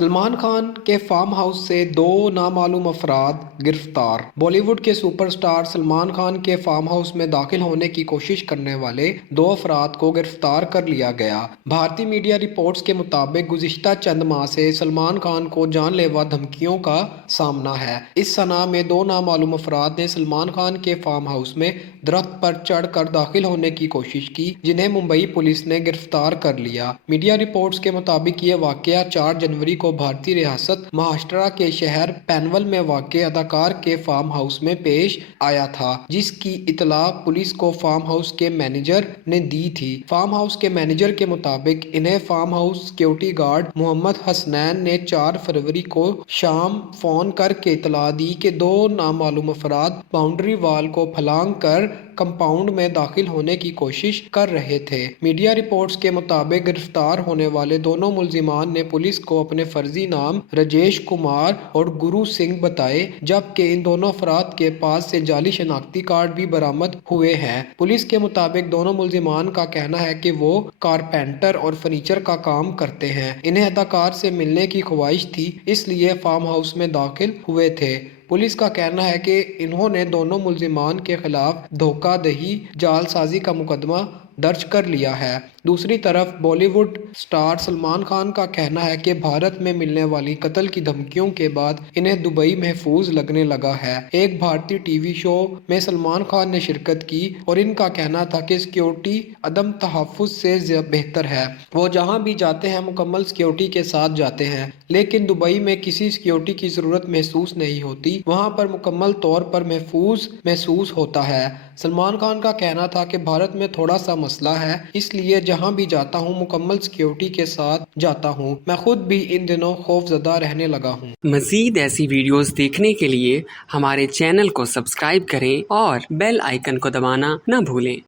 सलमान खान के farm house से दो नामालूम अफराद गिरफ्तार। बॉलीवुड के सुपरस्टार सलमान खान के फार्म हाउस में दाखिल होने की कोशिश करने वाले दो अफराद को गिरफ्तार कर लिया गया। भारतीय मीडिया रिपोर्ट्स के मुताबिक गुज़िश्ता चंद माह से सलमान खान को जानलेवा धमकियों का सामना है। इस सना में दो नामालूम अफराद ने सलमान खान के फार्म हाउस में दरख्त पर चढ़कर दाखिल होने की कोशिश की, जिन्हें मुंबई पुलिस ने गिरफ्तार कर लिया। मीडिया रिपोर्ट्स के मुताबिक ये वाकया 4 जनवरी को भारतीय रियासत महाराष्ट्र के शहर पैनवल में वाक़े अदाकार के फार्म हाउस में पेश आया था, जिसकी इतला पुलिस को फार्म हाउस के मैनेजर ने दी थी। फार्म हाउस के मैनेजर के मुताबिक इन्हें farm house security guard Mohammad Hasnain ने 4 फरवरी को शाम फोन करके इतला दी कि दो नामालूम अफराद बाउंड्री वाल को फलांग कर कंपाउंड में दाखिल होने की कोशिश कर रहे थे। मीडिया रिपोर्ट्स के मुताबिक गिरफ्तार होने वाले दोनों मुल्जिमान ने पुलिस को अपने फर्जी नाम राजेश कुमार और गुरु सिंह बताए, जबकि इन दोनों अफराद के पास से जाली शनाख्ती कार्ड भी बरामद हुए हैं। पुलिस के मुताबिक दोनों मुल्जिमान का कहना है कि वो कारपेंटर और फर्नीचर का काम करते हैं। इन्हें अदाकार से मिलने की ख्वाहिश थी, इसलिए फार्म हाउस में दाखिल हुए थे। पुलिस का कहना है कि इन्होंने दोनों मुल्जिमान के खिलाफ धोखाधड़ी जालसाजी का मुकदमा दर्ज कर लिया है। दूसरी तरफ बॉलीवुड स्टार सलमान खान का कहना है कि भारत में मिलने वाली कत्ल की धमकियों के बाद इन्हें दुबई महफूज लगने लगा है। एक भारतीय टीवी शो में सलमान खान ने शिरकत की और इनका कहना था कि सिक्योरिटी अदम तहफ़्फ़ुज़ से बेहतर है। वो जहां भी जाते हैं मुकम्मल सिक्योरिटी के साथ जाते हैं, लेकिन दुबई में किसी सिक्योरिटी की ज़रूरत महसूस नहीं होती। वहां पर मुकम्मल तौर पर महफूज महसूस होता है। सलमान खान का कहना था कि भारत में थोड़ा सा मसला है, इसलिए जहां भी जाता हूं मुकम्मल सिक्योरिटी के साथ जाता हूं। मैं खुद भी इन दिनों खौफजदा रहने लगा हूं। मज़ीद ऐसी वीडियोस देखने के लिए हमारे चैनल को सब्सक्राइब करें और बेल आइकन को दबाना न भूलें।